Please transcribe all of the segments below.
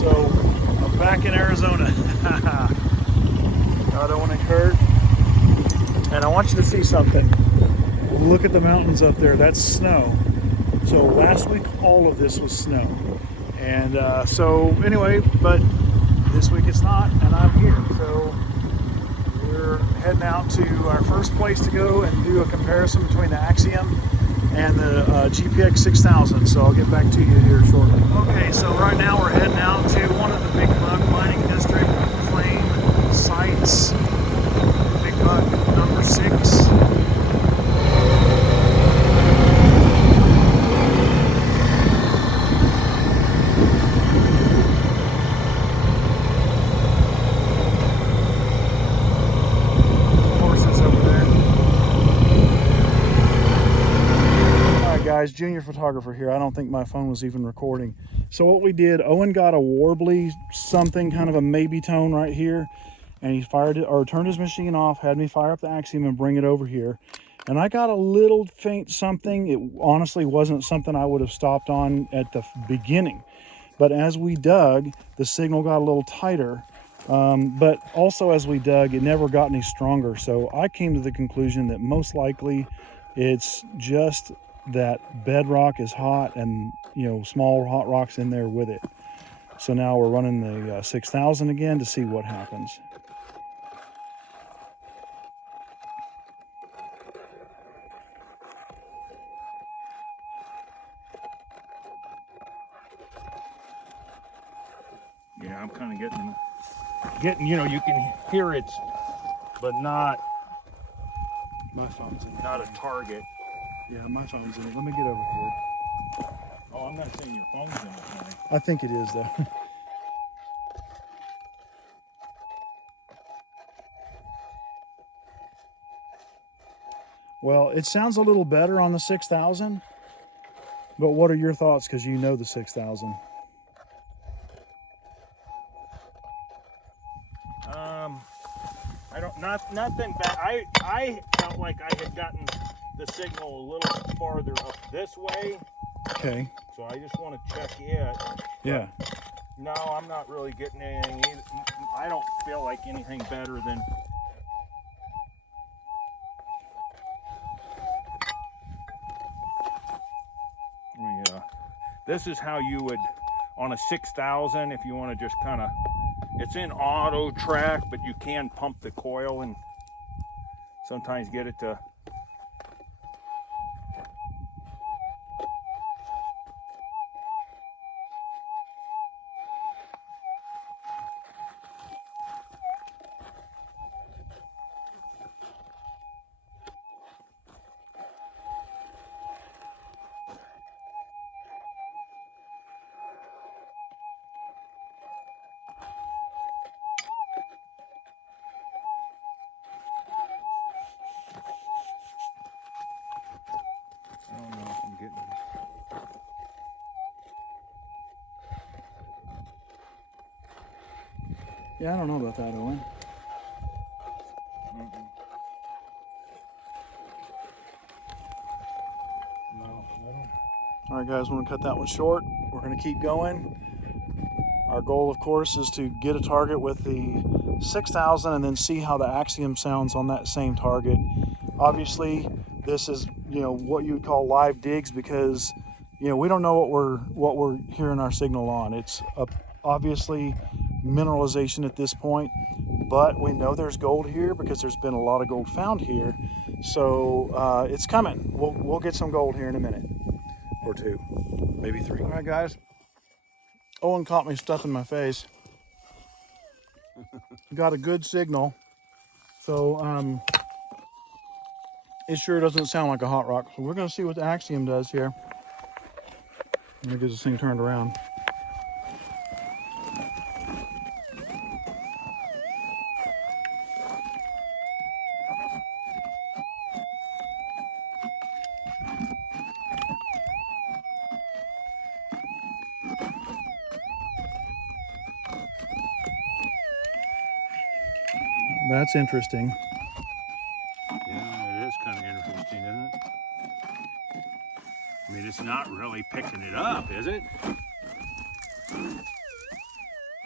So I'm back in Arizona. Got Owen and Kurt, and I want you to see something. Look at the mountains up there. That's snow. So last week all of this was snow, and so anyway, but this week it's not, and I'm here. So we're heading out to our first place to go and do a comparison between the Axiom and the GPX6000. So I'll get back to you here shortly. Okay, so right now we're heading out to one of the big bug mining district claim sites, Big Bug number 6. Guys, junior photographer here. I don't think my phone was even recording. So what we did, Owen got a warbly something, kind of a maybe tone right here, and he fired it, or turned his machine off, had me fire up the Axiom and bring it over here. And I got a little faint something. It honestly wasn't something I would have stopped on at the beginning. But as we dug, the signal got a little tighter. But also as we dug, it never got any stronger. So I came to the conclusion that most likely it's just that bedrock is hot and, you know, small hot rocks in there with it. So now we're running the 6000 again to see what happens. Yeah, I'm kind of getting, you know, you can hear it, but not My phone's in. not a target. Yeah, my phone's in it. Let me get over here. Oh, I'm not saying your phone's in it, honey. I think it is though. Well, it sounds a little better on the 6000, but what are your thoughts? Because you know the 6000. I don't, nothing bad. I felt like I had gotten the signal a little farther up this way. Okay. So I just want to check it. Yeah. No, I'm not really getting anything either. I don't feel like anything better than. This is how you would, on a 6000, if you want to just kind of, it's in auto track, but you can pump the coil and sometimes get it to. I don't know if I'm getting this. Yeah, I don't know about that, Owen. No, I don't. All right, guys, we're gonna cut that one short. We're gonna keep going. Our goal, of course, is to get a target with the 6000 and then see how the Axiom sounds on that same target. Obviously, this is, you know, what you would call live digs because, you know, we don't know what we're hearing our signal on. It's obviously mineralization at this point, but we know there's gold here because there's been a lot of gold found here. So it's coming. We'll get some gold here in a minute or two, maybe 3. All right, guys. Owen caught me stuffing my face. Got a good signal. So it sure doesn't sound like a hot rock. So we're gonna see what the Axiom does here. Let me get this thing turned around. That's interesting. Yeah, it is kind of interesting, isn't it? I mean, it's not really picking it up, is it?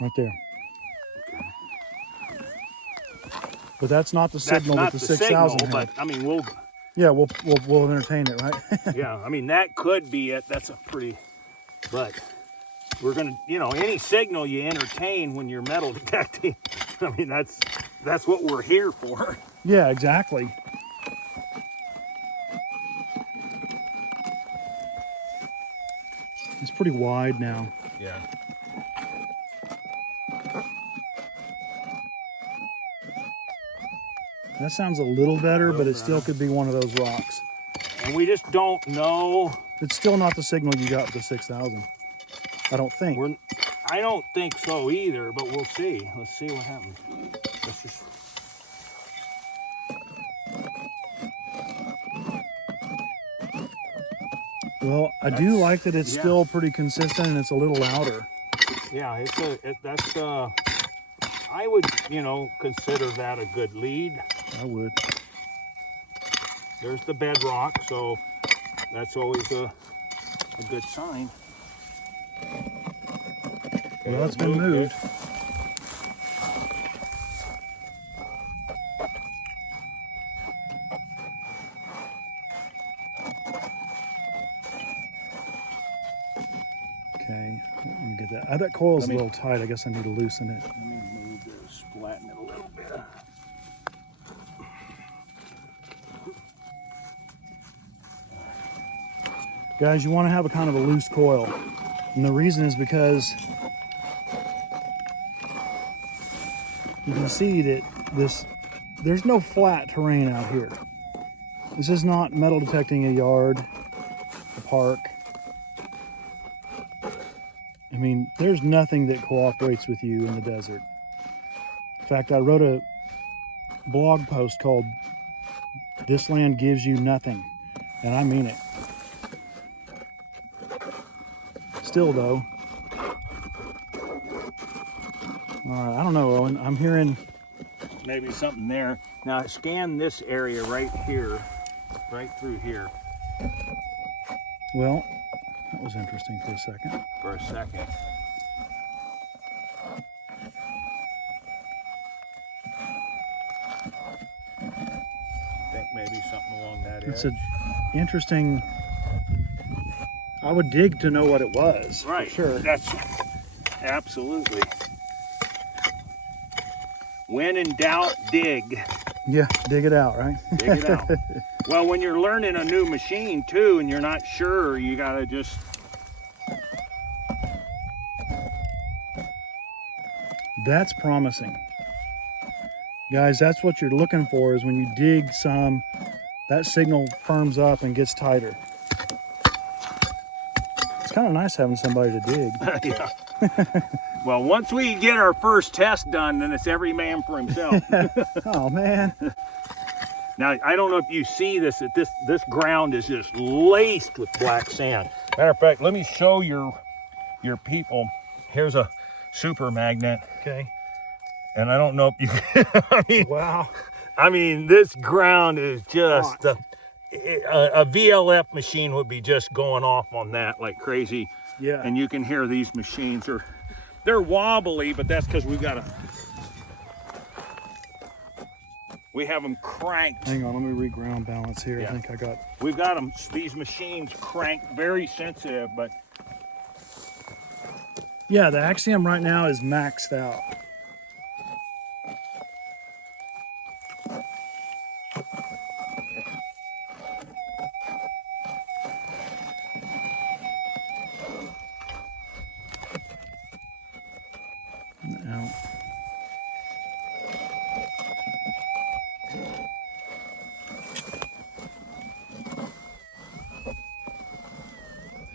Right there. But that's not the signal that the 6000 had. but I mean, we'll we'll entertain it, right? yeah, I mean, that could be it. That's a pretty, but we're gonna, you know, any signal you entertain when you're metal detecting, I mean, that's what we're here for. Yeah, exactly. It's pretty wide now. Yeah. That sounds a little better, but it still could be one of those rocks. And we just don't know. It's still not the signal you got with the 6000. I don't think. I don't think so either, but we'll see. Let's see what happens. Let's just. Well, I do like that it's still pretty consistent and it's a little louder. Yeah, that's I would, you know, consider that a good lead. I would. There's the bedrock, so that's always a good sign. Well, it's been moved. Okay, let me get that. That coil's a little tight. I guess I need to loosen it. Let me move this, flatten it a little bit. Guys, you want to have a kind of a loose coil. And the reason is because you can see that there's no flat terrain out here. This is not metal detecting a yard, a park. I mean, there's nothing that cooperates with you in the desert. In fact, I wrote a blog post called "This Land Gives You Nothing," and I mean it. Still though, I don't know, Owen. I'm hearing maybe something there. Now scan this area right here, right through here. Well, that was interesting for a second. For a second. I think maybe something along that edge. It's an interesting. I would dig to know what it was. Right. For sure. That's absolutely. When in doubt, dig. Yeah, dig it out, right? Dig it out. Well, when you're learning a new machine too, and you're not sure, you gotta just. That's promising. Guys, that's what you're looking for, is when you dig some, that signal firms up and gets tighter. It's kind of nice having somebody to dig. Yeah. Well, once we get our first test done, then it's every man for himself. Oh, man. Now, I don't know if you see this, that this ground is just laced with black sand. Matter of fact, let me show your people. Here's a super magnet. Okay. And I don't know if you I mean, wow. I mean, this ground is just a VLF machine would be just going off on that like crazy. Yeah. And you can hear these machines they're wobbly, but that's because we have them cranked. Hang on, let me reground balance here. Yeah. I think I got. We've got these machines cranked, very sensitive, but. Yeah, the Axiom right now is maxed out. Now,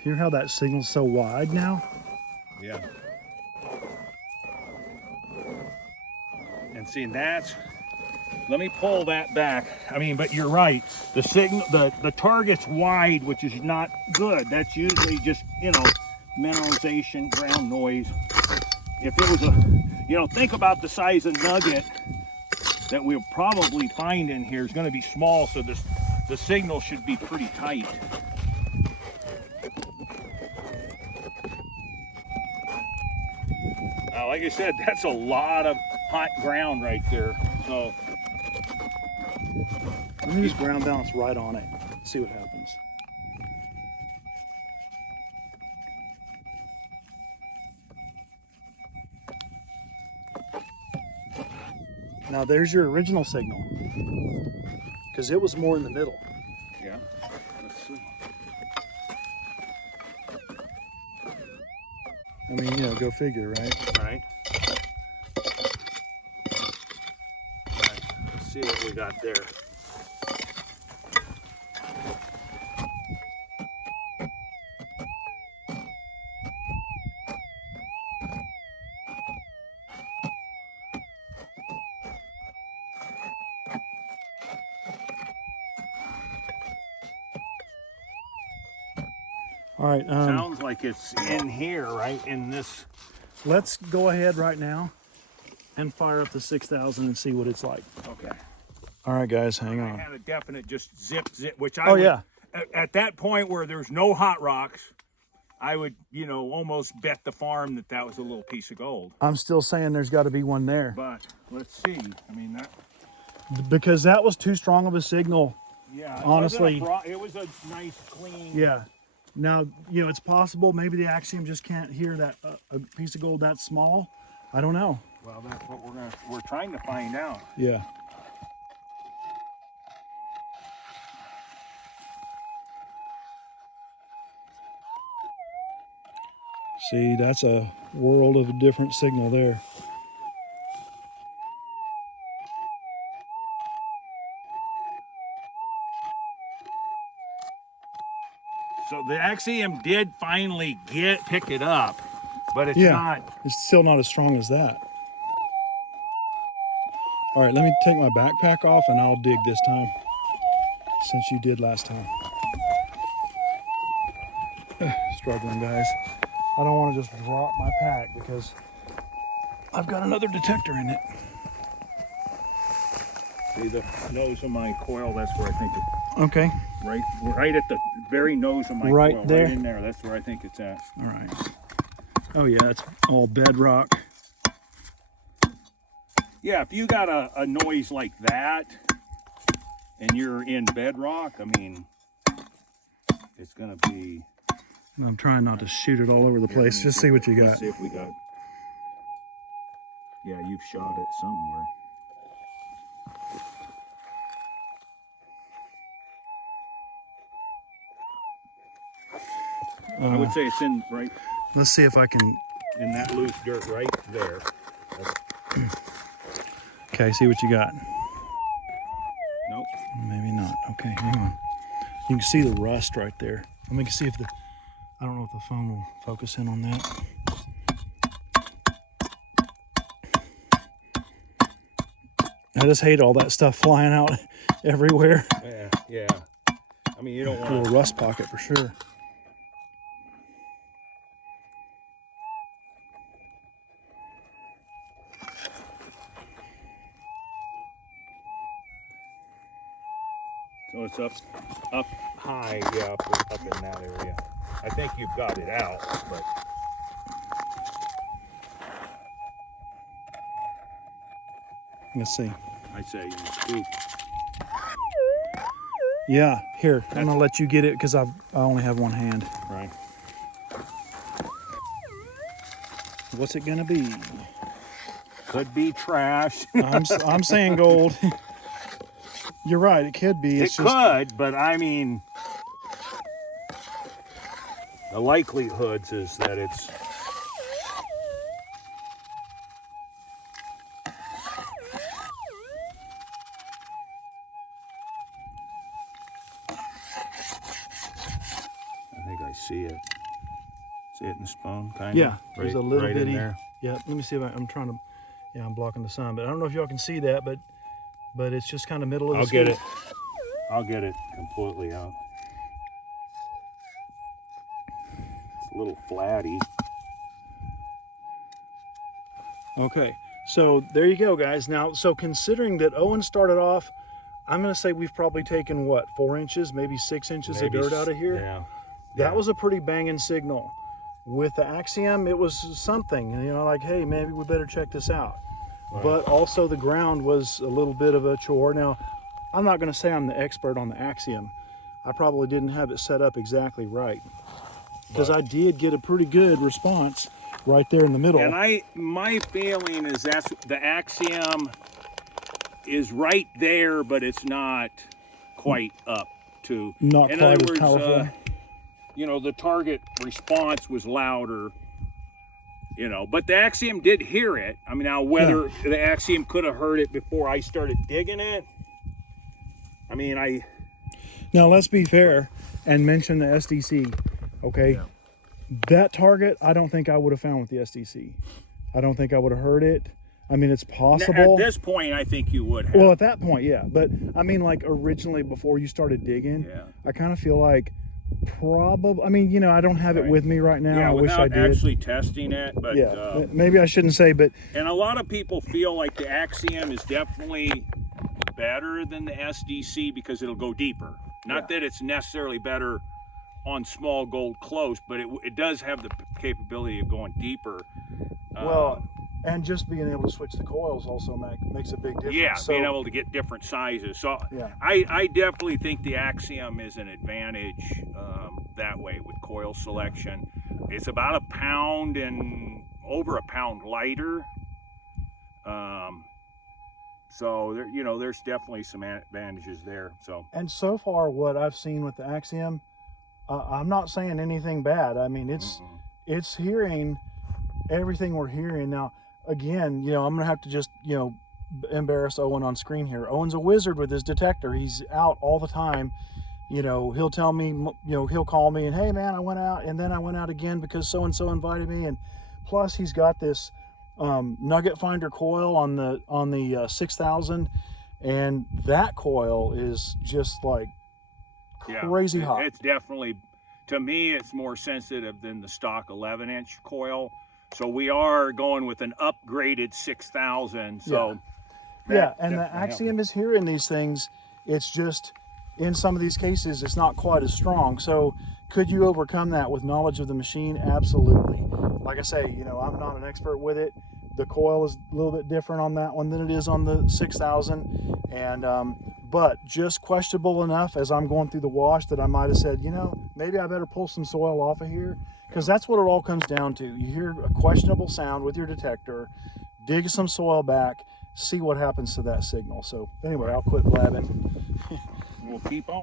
hear how that signal's so wide now? Yeah. And see, let me pull that back. I mean, but you're right. The signal, the target's wide, which is not good. That's usually just, you know, mineralization, ground noise. If it was think about the size of nugget that we'll probably find in here is going to be small, so the signal should be pretty tight. Like I said, that's a lot of hot ground right there. So let me just ground balance right on it. See what happens. Now there's your original signal, because it was more in the middle. yeah, let's see. I mean, you know, go figure, right? Right. Let's see what we got there. All right. Sounds like it's in here, right? In this. Let's go ahead right now and fire up the 6000 and see what it's like. Okay. All right, guys, hang I on. had a definite just zip, which I Oh, would, yeah. At that point where there's no hot rocks, I would, you know, almost bet the farm that that was a little piece of gold. I'm still saying there's got to be one there. But let's see. I mean, that. Because that was too strong of a signal. Yeah. Honestly. It was a nice, clean. Yeah. Now, you know, it's possible maybe the Axiom just can't hear that a piece of gold that small. I don't know. Well, that's what we're trying to find out. Yeah. See, that's a world of a different signal there. So the Axiom did finally pick it up, but it's Yeah, not. it's still not as strong as that. All right, let me take my backpack off and I'll dig this time, since you did last time. Struggling, guys. I don't want to just drop my pack because I've got another detector in it. See the nose of my coil, that's where I think it, Okay. right at the very nose of my Right coil, there? right in there, that's where I think it's at. All right. Oh yeah, it's all bedrock. Yeah, if you got a noise like that and you're in bedrock, I mean, it's gonna be. I'm trying not to shoot it all over the place. Just see what you got. Let's see if we got. Yeah, you've shot it somewhere. I would say it's in right Let's see if I can. in that loose dirt right there. Okay, see what you got. Nope. Maybe not. Okay, hang on. You can see the rust right there. Let me see if the. I don't know if the phone will focus in on that. I just hate all that stuff flying out everywhere. Yeah, yeah. I mean, you don't A want little rust pocket for sure. So it's up high, yeah, up in that area. I think you've got it out, but Let's see. I say you scoop. Yeah, here. I'm gonna let you get it because I only have one hand. Right. What's it gonna be? Could be trash. I'm saying gold. You're right. It could be. It could, but I mean, the likelihoods is that it's. I think I see it. See it in the spoon, kind of? Yeah, there's a little right bitty. in there. Yeah, let me see if I'm trying to. Yeah, I'm blocking the sun, but I don't know if y'all can see that, but it's just kind of middle of the I'll get scoop. it. I'll get it completely out. It's a little flatty. Okay, so there you go, guys. Now, so considering that Owen started off, I'm going to say we've probably taken, what, 4 inches, maybe 6 inches Maybe of dirt out of here? Yeah. That was a pretty banging signal. With the Axiom, it was something, you know, like, hey, maybe we better check this out. But also the ground was a little bit of a chore. Now, I'm not going to say I'm the expert on the Axiom. I probably didn't have it set up exactly right, because I did get a pretty good response right there in the middle. And my feeling is that's the Axiom is right there, but it's not quite up to. Not in quite other as words, powerful. you know, the target response was louder. You know, but the Axiom did hear it. I mean, now whether the Axiom could have heard it before I started digging it, I mean, Now let's be fair and mention the SDC. Okay, Yeah. That target, I don't think I would have found with the SDC. I don't think I would have heard it. I mean, it's possible. At this point, I think you would have. Well, at that point, yeah. But I mean, like originally, before you started digging, I kind of feel like probably. I mean, you know, I don't have it with me right now. Yeah, I wish I without did. actually testing it, but Yeah, maybe I shouldn't say, but and a lot of people feel like the Axiom is definitely better than the SDC because it'll go deeper. Not that it's necessarily better on small gold close, but it does have the capability of going deeper. Well, and just being able to switch the coils also makes a big difference. Yeah, so, being able to get different sizes. So Yeah. I definitely think the Axiom is an advantage that way with coil selection. It's about a pound and over a pound lighter. So there, you know, there's definitely some advantages there. So And so far, what I've seen with the Axiom, I'm not saying anything bad. I mean, it's hearing everything we're hearing. Now, again, you know, I'm gonna have to just, you know, embarrass Owen on screen here. Owen's a wizard with his detector. He's out all the time. You know, he'll tell me, you know, he'll call me and, hey man, I went out and then I went out again because so and so invited me. And plus, he's got this nugget finder coil on the 6000, and that coil is just like crazy hot. It's definitely, to me, it's more sensitive than the stock 11-inch coil. So we are going with an upgraded 6000. So yeah, and the Axiom is hearing these things. It's just in some of these cases, it's not quite as strong. So could you overcome that with knowledge of the machine? Absolutely. Like I say, you know, I'm not an expert with it. The coil is a little bit different on that one than it is on the 6000, and but just questionable enough as I'm going through the wash that I might have said, you know, maybe I better pull some soil off of here, because that's what it all comes down to. You hear a questionable sound with your detector, dig some soil back, see what happens to that signal. So anyway, I'll quit blabbing. We'll keep on.